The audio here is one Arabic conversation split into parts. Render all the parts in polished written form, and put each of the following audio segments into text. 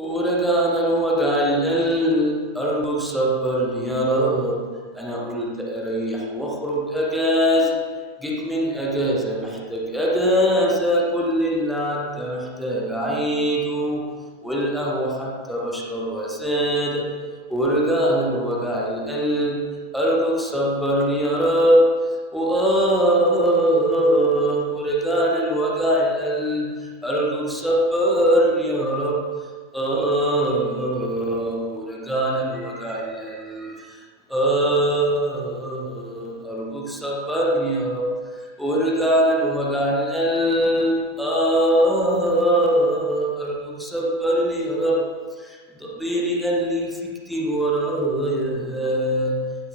ورجعنا لوجع القلب، أرجوك صبرني يا رب. أنا قلت أريح وأخرج أجازة، جيت من أجازة محتاج أجازة، كل اللي عدى محتاج أعيده، والقهوة حتى بشربها سادة. ورجعنا لوجع القلب، أرجوك صبرني يا رب. ورجعنا لوجع القلب، أرجوك صبرني يا رب. ورجعنا لوجع القلب. أرجوك صبرني يا رب. ورجعنا لوجع القلب. أرجوك صبرني يا رب. ضميري قال لي في كتير ورايا،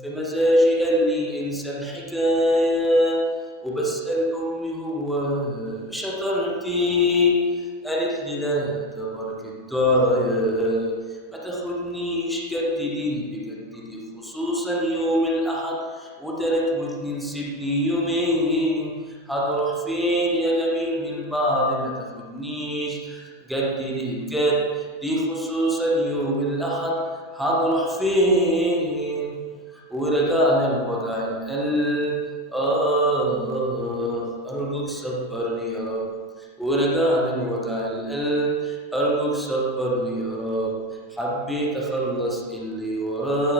في مزاجي قال لي انسى الحكاية، وبسأل أمي هو مش شطرتي، قالت لي لا ده بركة دعايا. ما تاخدنيش جددي بجددي خصوصا يوم الأحد، وتلات واتنين سيبني يومين، هنروح فين يا جميل من بعد ما تاخدنيش جددي بجد دي خصوصا يوم الأحد، هنروح فين؟ ورجعنا لوجع القلب. أرجوك صبرني يا رب. ورجعنا لوجع القلب، أرجوك صبرني يا رب. حبيت أخلص اللي ورايا،